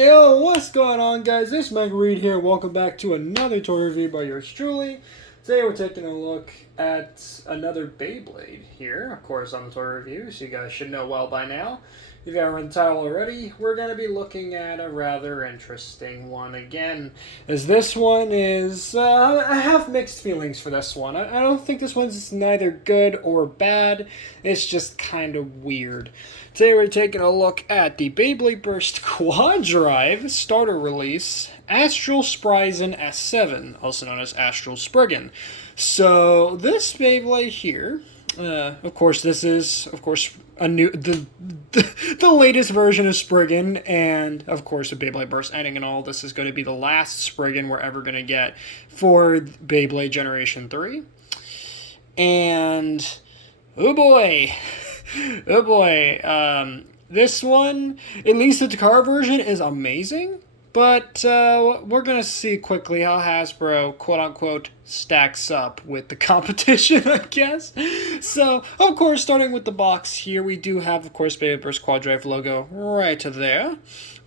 Yo, what's going on, guys? This is Mike Reed here. Welcome back to another toy review by yours truly. Today we're taking a look at another Beyblade here, of course, on the toy review, so you guys should know well by now. If you haven't read the title already, we're going to be looking at a rather interesting one again, as this one is, I have mixed feelings for this one. I don't think this one's neither good or bad, it's just kind of weird. Today we're taking a look at the Beyblade Burst Quad Drive starter release, Astral Spryzen S7, also known as Astral Spriggan. So this Beyblade here, of course, this is a new the latest version of Spriggan, and of course, the Beyblade Burst ending and all. This is going to be the last Spriggan we're ever going to get for Beyblade Generation 3, and oh boy. Oh boy, this one, at least the Takara version, is amazing, but we're going to see quickly how Hasbro, quote-unquote, stacks up with the competition, I guess. So, of course, starting with the box here, we do have, of course, Beyblade Burst Quad Drive logo right there.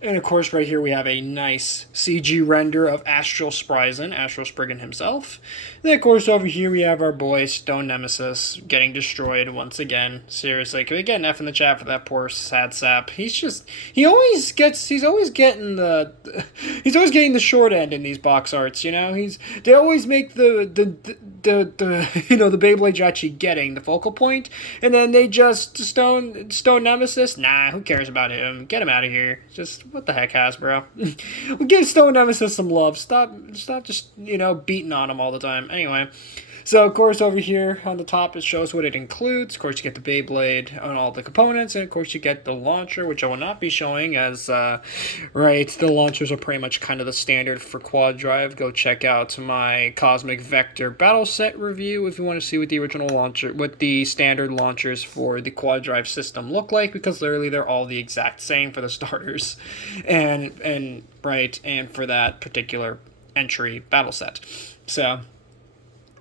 And, of course, right here we have a nice CG render of Astral Spryzen, Astral Spriggan himself. And then, of course, over here we have our boy Stone Nemesis getting destroyed once again. Seriously, can we get an F in the chat for that poor sad sap? He's always getting the short end in these box arts, you know? They always make the Beyblade you're actually getting the focal point, and then they just Stone Nemesis, nah, who cares about him? Get him out of here. Just what the heck, Hasbro? We'll give Stone Nemesis some love. Stop just, beating on him all the time. Anyway, so of course over here on the top it shows what it includes. Of course you get the Beyblade on all the components, and of course you get the launcher, which I will not be showing as, the launchers are pretty much kind of the standard for Quad Drive. Go check out my Cosmic Vector Battle Set review if you want to see what the original launcher, what the standard launchers for the Quad Drive system look like, because literally they're all the exact same for the starters, and for that particular entry battle set. So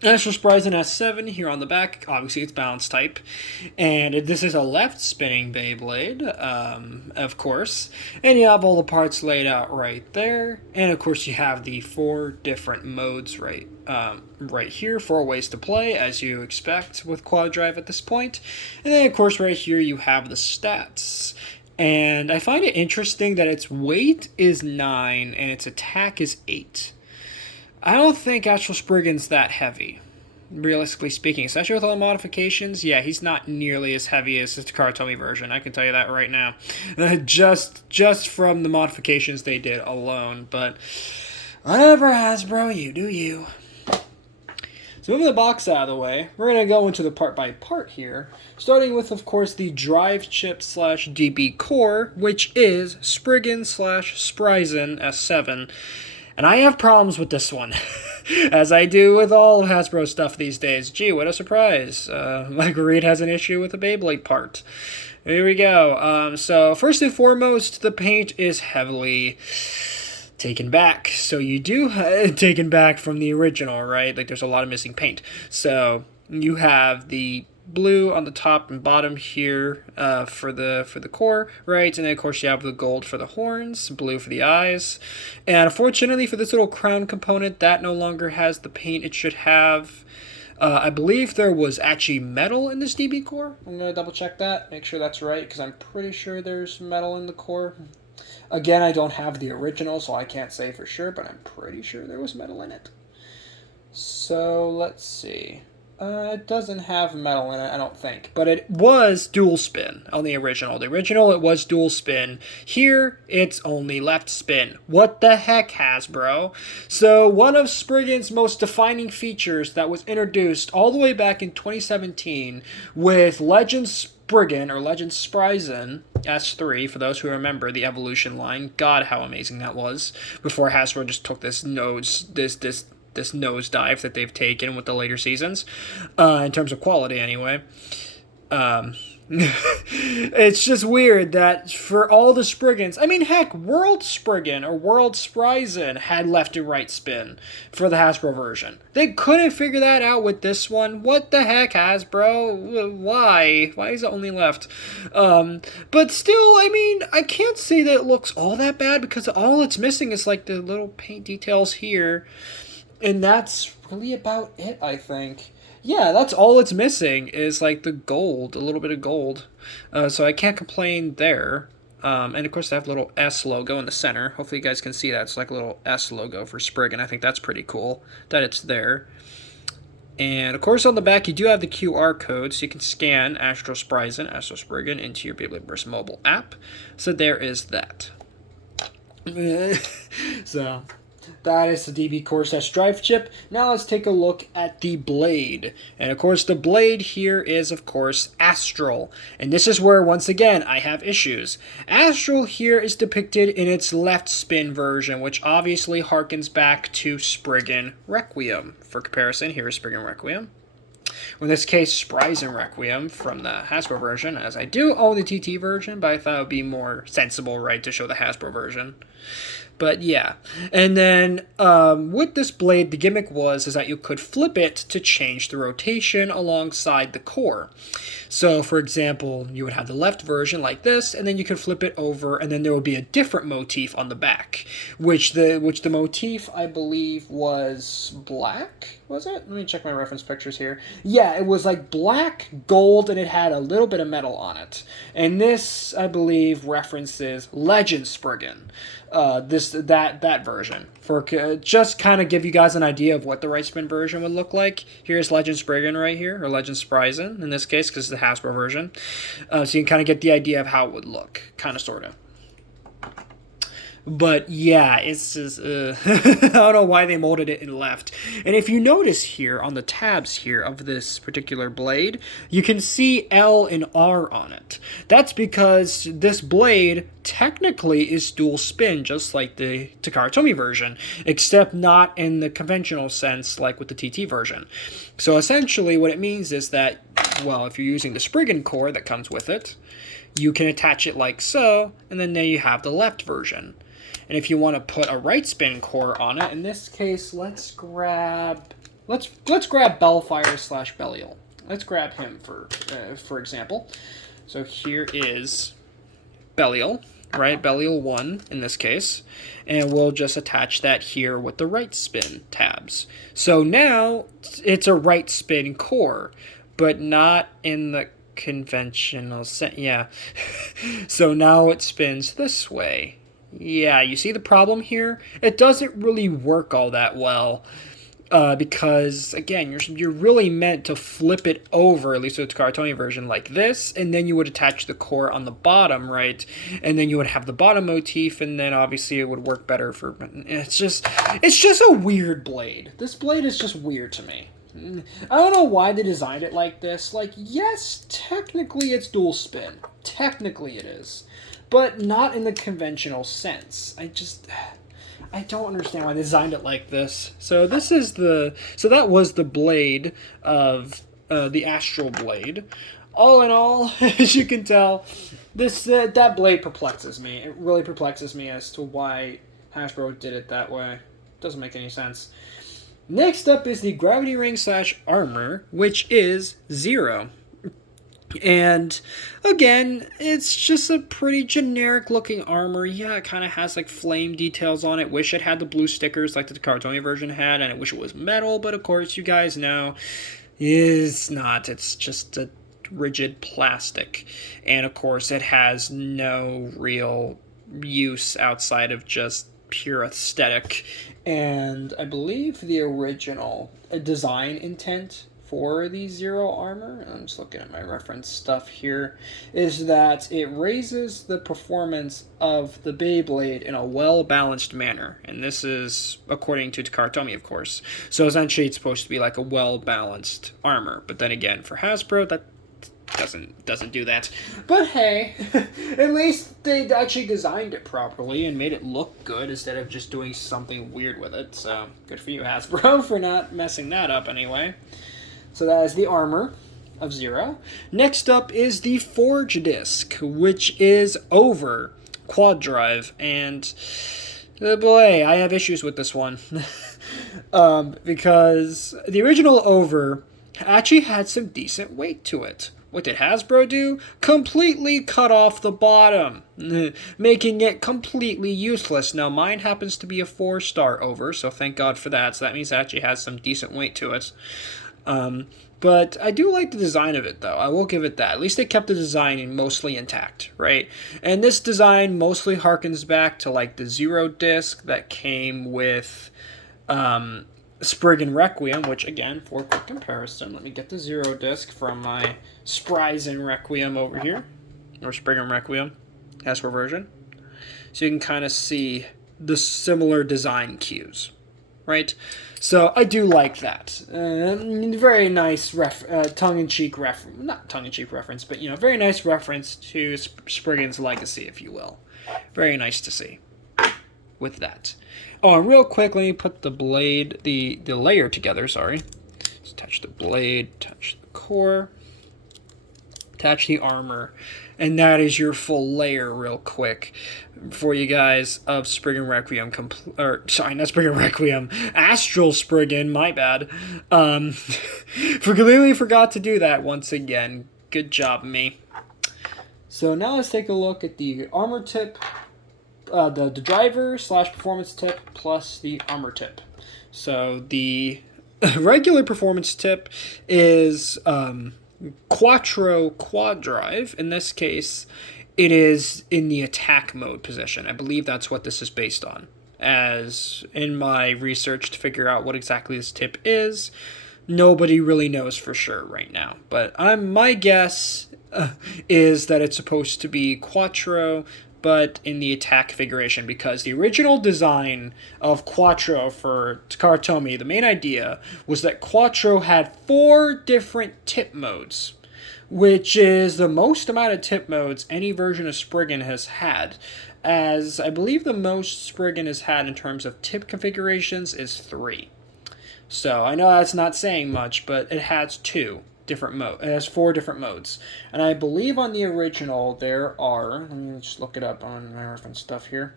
Astral Spryzen S7 here on the back. Obviously, it's balance type. And this is a left spinning Beyblade, of course. And you have all the parts laid out right there. And of course, you have the 4 different modes right here. 4 ways to play, as you expect with Quad Drive at this point. And then, of course, right here, you have the stats. And I find it interesting that its weight is 9 and its attack is 8. I don't think Astral Spriggan's that heavy, realistically speaking. Especially with all the modifications, yeah, he's not nearly as heavy as the Takara Tomy version. I can tell you that right now. Just from the modifications they did alone. But whatever, Hasbro, you do you. So moving the box out of the way, we're going to go into the part by part here, starting with, of course, the drive chip / DB core, which is Spriggan / Spryzen S7. And I have problems with this one, as I do with all Hasbro stuff these days. Gee, what a surprise. Mike Reed has an issue with the Beyblade part. Here we go. So first and foremost, the paint is heavily taken back. So you do taken back from the original, right? Like, there's a lot of missing paint. So you have the blue on the top and bottom here for the core, right? And then of course you have the gold for the horns, blue for the eyes, and unfortunately for this little crown component, that no longer has the paint it should have. I believe there was actually metal in this DB core. I'm gonna double check that, make sure that's right, because I'm pretty sure there's metal in the core. Again, I don't have the original, so I can't say for sure, but I'm pretty sure there was metal in it. So let's see. It doesn't have metal in it, I don't think. But it was dual spin on the original. The original, it was dual spin. Here, it's only left spin. What the heck, Hasbro? So, one of Spriggan's most defining features that was introduced all the way back in 2017 with Legend Spriggan, or Legend Spryzen S3, for those who remember the Evolution line. God, how amazing that was. Before Hasbro just took this nosedive that they've taken with the later seasons, in terms of quality anyway. It's just weird that for all the Spriggans, I mean, heck, World Spriggan or World Spryzen had left and right spin for the Hasbro version. They couldn't figure that out with this one. What the heck, Hasbro? Why? Why is it only left? But still, I mean, I can't say that it looks all that bad because all it's missing is like the little paint details here. And that's really about it, I think. Yeah, that's all it's missing is like the gold, a little bit of gold. So I can't complain there. And of course, they have a little S logo in the center. Hopefully, you guys can see that. It's like a little S logo for Spriggan. I think that's pretty cool that it's there. And of course, on the back, you do have the QR code, so you can scan Astro Spryzen, Astro Spriggan into your Beyblade mobile app. So there is that. So that is the DB Core Drive chip. Now let's take a look at the blade. And of course the blade here is of course Astral. And this is where once again I have issues. Astral here is depicted in its left spin version, which obviously harkens back to Spriggan Requiem. For comparison, here is Spriggan Requiem. In this case, Spryzen Requiem from the Hasbro version, as I do own the TT version, but I thought it would be more sensible, right, to show the Hasbro version. But yeah, and then with this blade, the gimmick is that you could flip it to change the rotation alongside the core. So, for example, you would have the left version like this, and then you could flip it over, and then there would be a different motif on the back, which the motif I believe was black. Was it? Let me check my reference pictures here. Yeah, it was like black, gold, and it had a little bit of metal on it. And this, I believe, references Legend Spriggan. That version. For just kind of give you guys an idea of what the right spin version would look like. Here's Legend Spriggan right here, or Legend Spryzen in this case, because it's the Hasbro version. So you can kind of get the idea of how it would look, kind of, sort of. But yeah, it's just, I don't know why they molded it in left. And if you notice here on the tabs here of this particular blade, you can see L and R on it. That's because this blade technically is dual spin, just like the Takara Tomy version, except not in the conventional sense like with the TT version. So essentially what it means is that, well, if you're using the Spriggan core that comes with it, you can attach it like so, and then there you have the left version. And if you want to put a right spin core on it, in this case, let's grab Bellfire / Belial. Let's grab him for example. So here is Belial, right? Belial 1 in this case, and we'll just attach that here with the right spin tabs. So now it's a right spin core, but not in the conventional sense. Yeah. So now it spins this way. Yeah, you see the problem here? It doesn't really work all that well because, again, you're really meant to flip it over, at least with the Takara Tomy version, like this, and then you would attach the core on the bottom, right? And then you would have the bottom motif, and then obviously it would work better for... It's just a weird blade. This blade is just weird to me. I don't know why they designed it like this. Like, yes, technically it's dual spin. Technically it is. But not in the conventional sense. I don't understand why they designed it like this. So that was the blade of the Astral Blade. All in all, as you can tell, that blade perplexes me. It really perplexes me as to why Hasbro did it that way. Doesn't make any sense. Next up is the Gravity Ring / Armor, which is Zero. And again, it's just a pretty generic looking armor. Yeah, it kind of has like flame details on it. Wish it had the blue stickers like the Takara Tomy version had, and I wish it was metal, but of course you guys know it's not. It's just a rigid plastic. And of course it has no real use outside of just pure aesthetic. And I believe the original design intent for the Zero armor, I'm just looking at my reference stuff here, is that it raises the performance of the Beyblade in a well-balanced manner. And this is according to Takara Tomy, of course. So essentially it's supposed to be like a well-balanced armor. But then again, for Hasbro, that doesn't do that. But hey, at least they actually designed it properly and made it look good instead of just doing something weird with it. So good for you, Hasbro, for not messing that up anyway. So that is the armor. of Zero. Next up is the Forge disc, which is over quad drive, and oh boy, I have issues with this one. Because the original over actually had some decent weight to it. What did Hasbro do? Completely cut off the bottom, making it completely useless. Now, mine happens to be a 4-star over, so thank God for that. So that means it actually has some decent weight to it. But I do like the design of it, though. I will give it that. At least they kept the design mostly intact, right? And this design mostly harkens back to like the Zero disc that came with Spriggan Requiem, which again, for quick comparison, let me get the Zero disc from my Spryzen Requiem over here, or Spriggan Requiem, Hasbro version. So you can kind of see the similar design cues, right? So I do like that. Very nice tongue-in-cheek reference, not tongue-in-cheek reference, but very nice reference to Spriggan's legacy, if you will. Very nice to see with that. Oh, and real quick, let me put the blade, the layer together, sorry. Just touch the blade, touch the core, attach the armor, and that is your full layer real quick for you guys of Spriggan Requiem, sorry, not Spriggan Requiem, Astral Spriggan, my bad. Completely forgot to do that once again. Good job, me. So now let's take a look at the armor tip, the driver / performance tip plus the armor tip. So the regular performance tip is Quattro quad drive. In this case, it is in the attack mode position. I believe that's what this is based on. As in my research to figure out what exactly this tip is, nobody really knows for sure right now. But my guess is that it's supposed to be Quattro, but in the attack configuration, because the original design of Quattro for Takara Tomy, the main idea was that Quattro had 4 different tip modes, which is the most amount of tip modes any version of Spriggan has had, as I believe the most Spriggan has had in terms of tip configurations is 3. So I know that's not saying much, but it has 2 different modes. It has 4 different modes, and I believe on the original there are. Let me just look it up on my reference stuff here.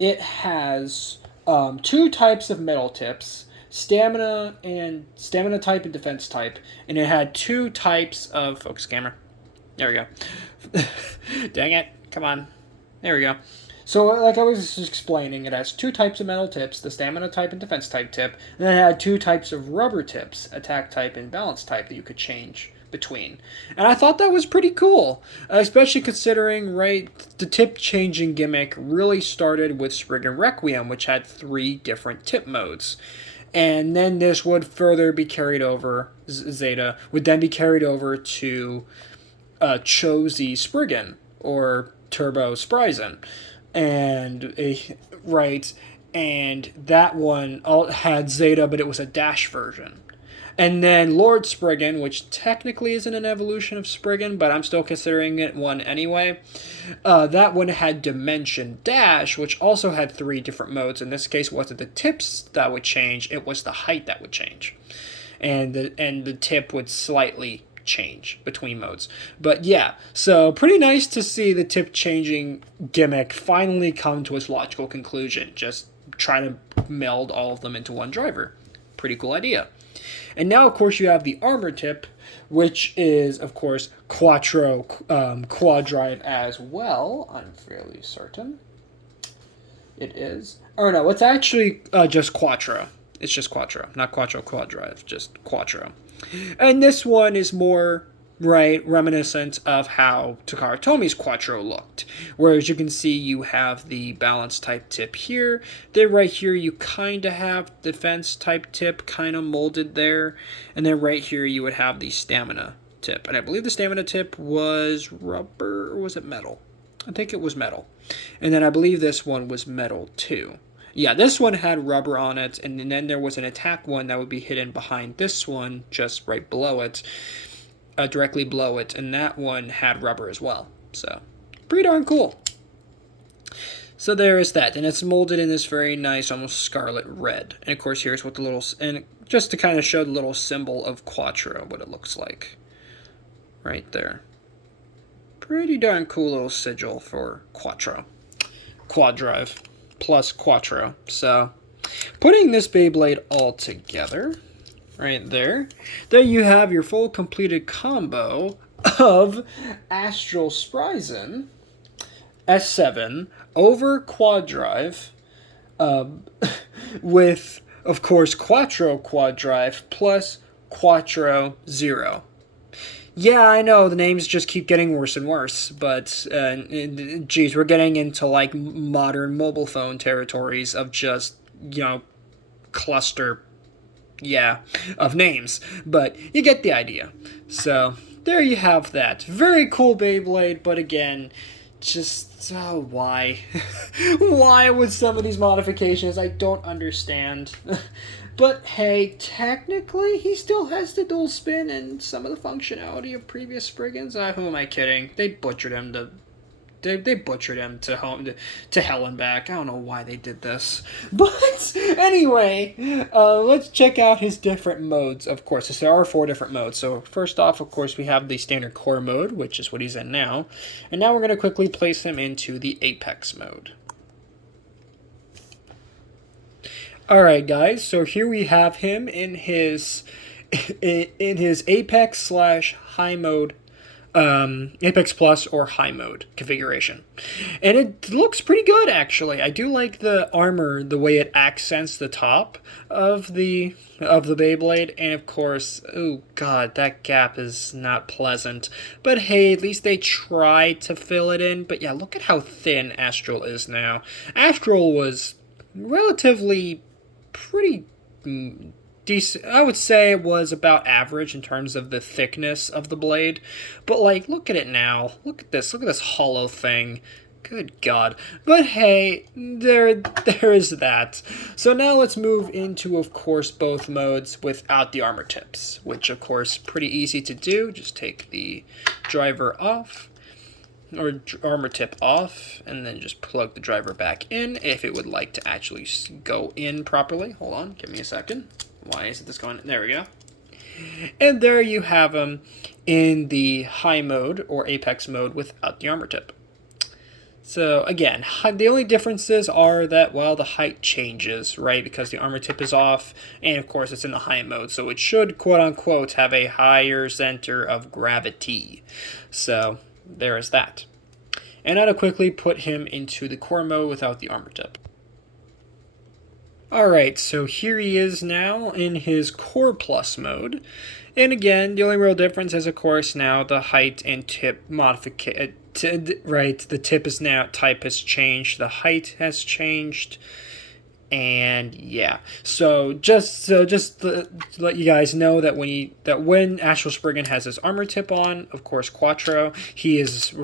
It has 2 types of metal tips: stamina type and defense type, and it had 2 types of focus camera. There we go. Dang it! Come on. There we go. So, like I was just explaining, it has 2 types of metal tips, the stamina type and defense type tip, and then it had 2 types of rubber tips, attack type and balance type, that you could change between. And I thought that was pretty cool, especially considering, right, the tip changing gimmick really started with Spriggan Requiem, which had 3 different tip modes. And then this would further be carried over, Zeta would then be carried over to Cho-Z Spriggan, or Turbo Spryzen. And that one had Zeta, but it was a dash version. And then Lord Spriggan, which technically isn't an evolution of Spriggan, but I'm still considering it one anyway. That one had Dimension Dash, which also had 3 different modes. In this case, it wasn't the tips that would change; it was the height that would change, and the tip would slightly change between modes. But yeah, so pretty nice to see the tip changing gimmick finally come to its logical conclusion. Just trying to meld all of them into one driver. Pretty cool idea. And now, of course, you have the armor tip, which is, of course, Quattro quad drive as well. I'm fairly certain it is. Or no, it's actually just Quattro. It's just Quattro, not Quattro quad drive, just Quattro. And this one is more, reminiscent of how Takara Tomy's Quattro looked. Whereas you can see you have the balance type tip here. Then right here you kind of have defense type tip kind of molded there. And then right here you would have the stamina tip. And I believe the stamina tip was rubber, or was it metal? I think it was metal. And then I believe this one was metal too. Yeah, this one had rubber on it, and then there was an attack one that would be hidden behind this one, just right below it, directly below it, and that one had rubber as well. So, pretty darn cool. So there is that, and it's molded in this very nice, almost scarlet red. And of course, here's what the little, and just to kind of show the little symbol of Quattro, what it looks like. right there. Pretty darn cool little sigil for Quattro. Quad Drive plus Quattro. So, putting this Beyblade all together, right there you have your full completed combo of Astral Spryzen S7 over Quad Drive with, of course, Quattro Quad Drive plus Quattro Zero. Yeah, I know, the names just keep getting worse and worse, but, geez, we're getting into, like, modern mobile phone territories of just, cluster, of names. But you get the idea. So, there you have that. Very cool Beyblade, but again, just, why? Why with some of these modifications? I don't understand. But hey, technically, he still has the dual spin and some of the functionality of previous Spriggans. Who am I kidding? They butchered him to. They butchered him to hell and back. I don't know why they did this, but anyway, let's check out his different modes. Of course, there are 4 different modes. So first off, of course, we have the standard core mode, which is what he's in now, and now we're going to quickly place him into the Apex mode. Alright guys, so here we have him in his Apex / high mode, Apex Plus or high mode configuration. And it looks pretty good actually. I do like the armor, the way it accents the top of the Beyblade, and of course, oh god, that gap is not pleasant. But hey, at least they try to fill it in. But yeah, look at how thin Astral is now. Astral was relatively pretty decent. I would say it was about average in terms of the thickness of the blade. But like, look at it now. Look at this hollow thing. Good God. But hey, there is that. So now let's move into, of course, both modes without the armor tips, which of course pretty easy to do. Just take the driver off, or armor tip off, and then just plug the driver back in if it would like to actually go in properly. Hold on, give me a second. Why isn't this going in? There we go. And there you have him in the high mode or Apex mode without the armor tip. So again, the only differences are that, well, the height changes, right? Because the armor tip is off, and of course it's in the high mode, so it should, quote-unquote, have a higher center of gravity. So there is that. And now to quickly put him into the core mode without the armor tip. Alright, so here he is now in his Core Plus mode. And again, the only real difference is, of course, now the height and tip modification. Right, the tip is now, type has changed, the height has changed. And yeah, so just to let you guys know that when Astral Spriggan has his armor tip on, of course Quattro, he is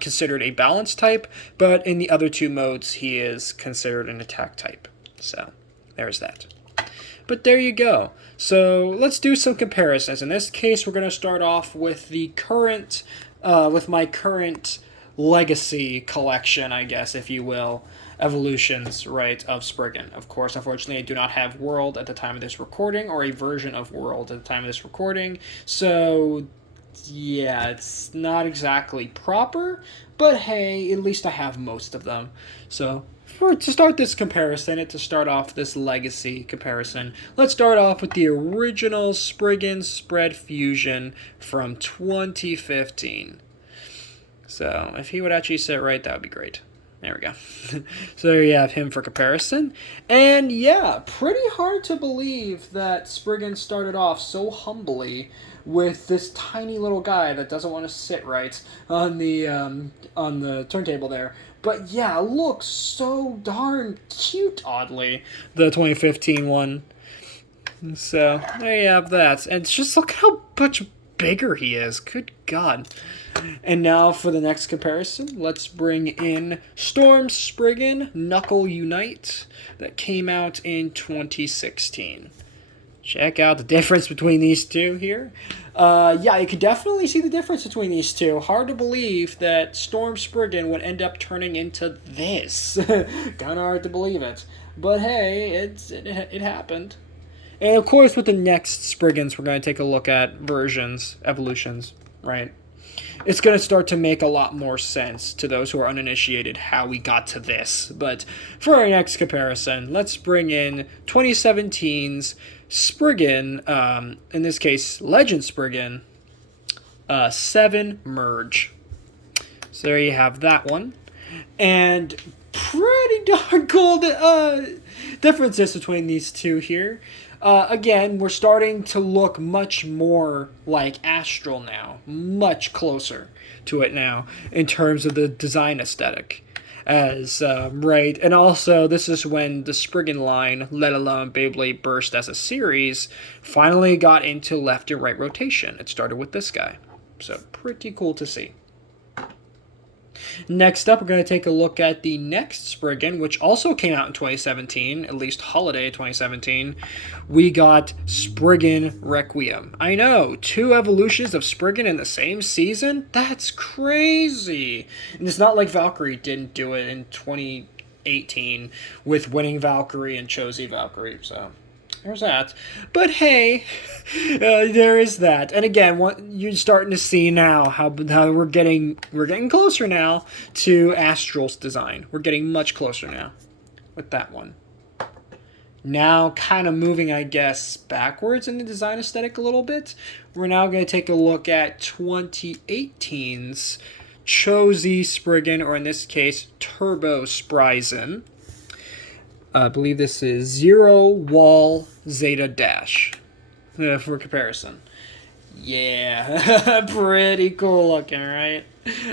considered a balance type, but in the other 2 modes he is considered an attack type. So there's that. But there you go. So let's do some comparisons. In this case, we're going to start off with the current, with my current legacy collection, I guess, if you will. Evolutions, right, of Spriggan. Of course, unfortunately, I do not have World at the time of this recording, or a version of World at the time of this recording, so yeah, it's not exactly proper, but hey, at least I have most of them. So to start this comparison, and to start off this legacy comparison, let's start off with the original Spriggan Spread Fusion from 2015. So if he would actually sit right, that would be great. There we go. So there you have him for comparison. And yeah, pretty hard to believe that Spriggan started off so humbly with this tiny little guy that doesn't want to sit right on the turntable there. But yeah, looks so darn cute, oddly, the 2015 one. So there you have that. And just look how much bigger he is. Good God. And now for the next comparison, let's bring in Storm Spriggan Knuckle Unite that came out in 2016. Check out the difference between these two here. Yeah, you can definitely see the difference between these two. Hard to believe that Storm Spriggan would end up turning into this. Kinda hard to believe it. But hey, it happened. And of course, with the next Spriggans, we're going to take a look at versions, evolutions, right? it's going to start to make a lot more sense to those who are uninitiated how we got to this. But for our next comparison, let's bring in 2017's Spriggan, in this case, Legend Spriggan, 7 Merge. So there you have that one. And pretty darn cool differences between these two here. Again, we're starting to look much more like Astral now, much closer to it now in terms of the design aesthetic. Right, and also this is when the Spriggan line, let alone Beyblade Burst as a series, finally got into left and right rotation. It started with this guy, so pretty cool to see. Next up, we're going to take a look at the next Spriggan, which also came out in 2017, at least holiday 2017. We got Spriggan Requiem. I know, 2 evolutions of Spriggan in the same season? That's crazy! And it's not like Valkyrie didn't do it in 2018 with Winning Valkyrie and Chozy Valkyrie, so there's that. But hey, there is that. And again, you're starting to see now how we're getting closer now to Astral's design. We're getting much closer now with that one. Now, kind of moving, I guess, backwards in the design aesthetic a little bit. We're now going to take a look at 2018's Chozy Spriggan, or in this case, Turbo Spryzen. I believe this is Zero Wall Zeta Dash for comparison. Yeah, pretty cool looking, right?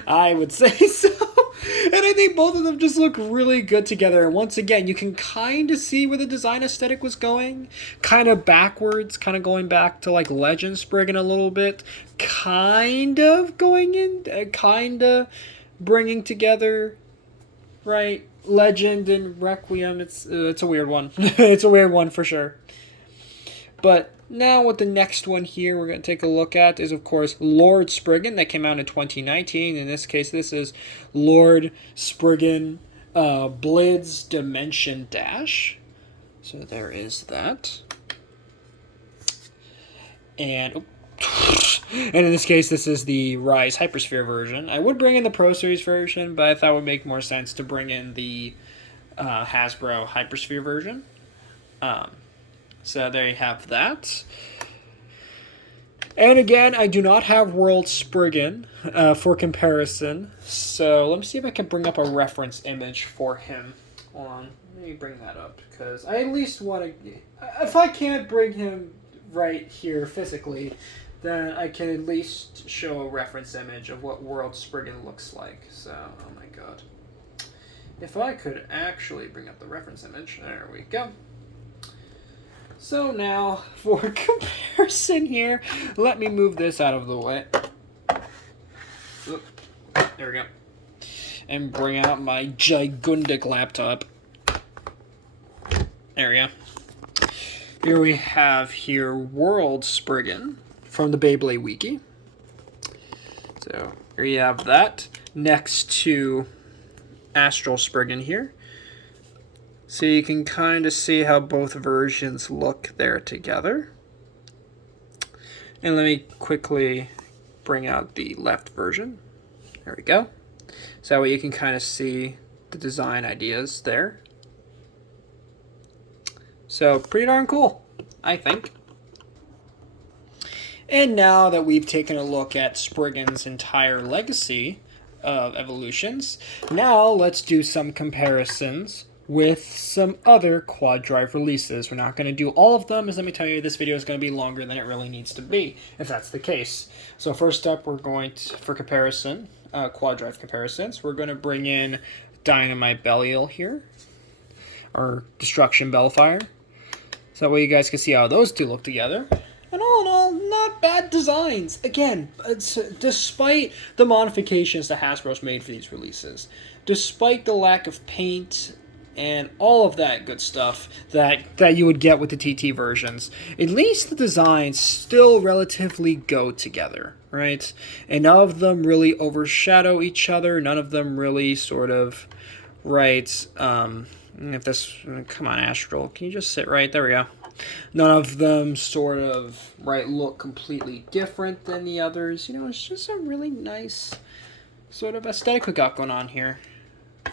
I would say so. And I think both of them just look really good together. And once again, you can kind of see where the design aesthetic was going. Kind of backwards, kind of going back to like Legend Spriggan a little bit. Kind of going in, kind of bringing together, right? Legend and Requiem, it's a weird one. It's a weird one for sure. But now with the next one here we're going to take a look at is, of course, Lord Spriggan that came out in 2019. In this case, this is Lord Spriggan Blitz Dimension Dash. So there is that. And in this case, this is the Rise Hypersphere version. I would bring in the Pro Series version, but I thought it would make more sense to bring in the Hasbro Hypersphere version. So there you have that. And again, I do not have World Spriggan for comparison. So let me see if I can bring up a reference image for him. Hold on, let me bring that up, because I at least want to... If I can't bring him right here physically, then I can at least show a reference image of what World Spriggan looks like. So, oh my god. If I could actually bring up the reference image, there we go. So now, for comparison here, let me move this out of the way. Oop, there we go. And bring out my Gigantic laptop. There we go. Here we have World Spriggan from the Beyblade Wiki. So here you have that next to Astral Spriggan here. So you can kind of see how both versions look there together. And let me quickly bring out the left version. There we go. So that way you can kind of see the design ideas there. So pretty darn cool, I think. And now that we've taken a look at Spriggan's entire legacy of evolutions, now let's do some comparisons with some other quad drive releases. We're not going to do all of them, as let me tell you, this video is going to be longer than it really needs to be, if that's the case. So first up, we're going to, for comparison, quad drive comparisons, we're going to bring in Dynamite Belial here, or Destruction Bellfire. So that way you guys can see how those two look together. And all in all, not bad designs. Again, despite the modifications that Hasbro's made for these releases, despite the lack of paint and all of that good stuff that you would get with the TT versions, at least the designs still relatively go together, right? And none of them really overshadow each other. None of them really sort of, right, if this, come on, Astral, can you just sit right, there we go. None of them sort of, right, look completely different than the others. You know, it's just a really nice sort of aesthetic we got going on here.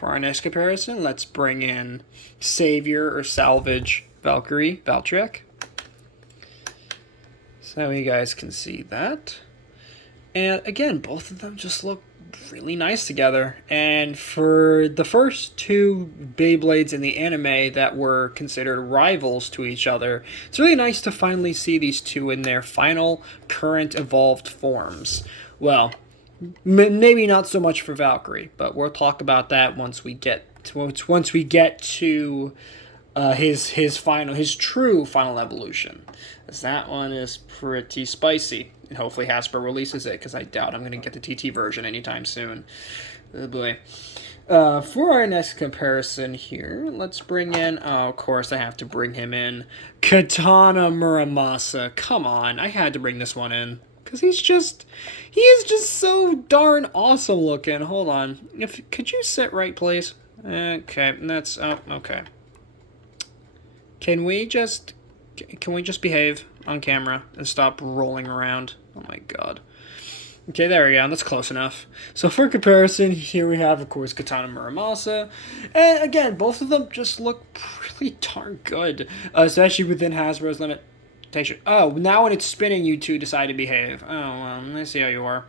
For our next comparison, let's bring in Savior or Salvage Valkyrie, Valtryek. So you guys can see that. And again, both of them just look really nice together. And for the first two Beyblades in the anime that were considered rivals to each other, it's really nice to finally see these two in their final current evolved forms. Well, maybe not so much for Valkyrie, but we'll talk about that once we get to his true final evolution. As that one is pretty spicy, and hopefully Hasbro releases it, because I doubt I'm going to get the TT version anytime soon. Oh boy. For our next comparison here, let's bring in, of course I have to bring him in, Katana Muramasa. Come on, I had to bring this one in. Because he is just so darn awesome looking. Hold on. Could you sit right, please? Okay, that's, okay. Can we just behave on camera and stop rolling around? Oh my god. Okay, there we go. That's close enough. So for comparison, here we have, of course, Katana Muramasa. And again, both of them just look really darn good. Especially within Hasbro's limit. Oh, now when it's spinning, you two decide to behave. Oh, well, I see how you are.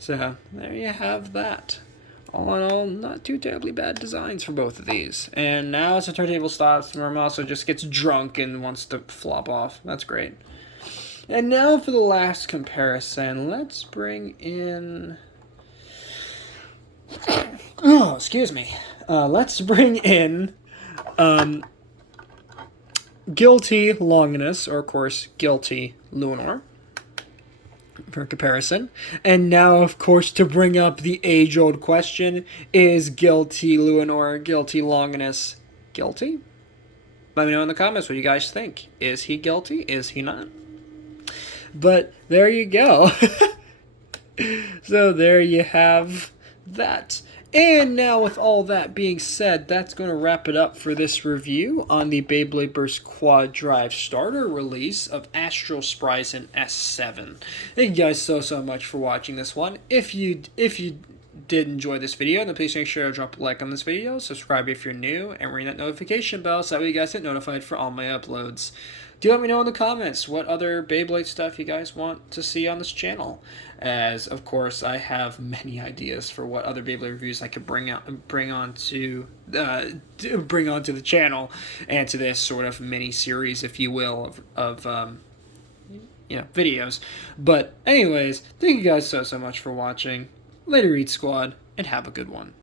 So, there you have that. All in all, not too terribly bad designs for both of these. And now as the turntable stops, Muramasa just gets drunk and wants to flop off. That's great. And now for the last comparison, let's bring in... Oh, excuse me. Let's bring in... Guilty Longinus, or of course, Guilty Lunar, for comparison. And now, of course, to bring up the age-old question, is Guilty Lunar, Guilty Longinus guilty? Let me know in the comments what you guys think. Is he guilty? Is he not? But there you go. So there you have that. And now, with all that being said, that's going to wrap it up for this review on the Beyblade Burst Quad Drive starter release of Astral Spryzen S7. Thank you guys so much for watching this one. If you did enjoy this video, then please make sure to drop a like on this video, subscribe if you're new, and ring that notification bell so that way you guys get notified for all my uploads. Do let me know in the comments what other Beyblade stuff you guys want to see on this channel, as of course I have many ideas for what other Beyblade reviews I could bring onto the channel and to this sort of mini series, if you will, of videos. But anyways, thank you guys so much for watching. Later, Eat Squad, and have a good one.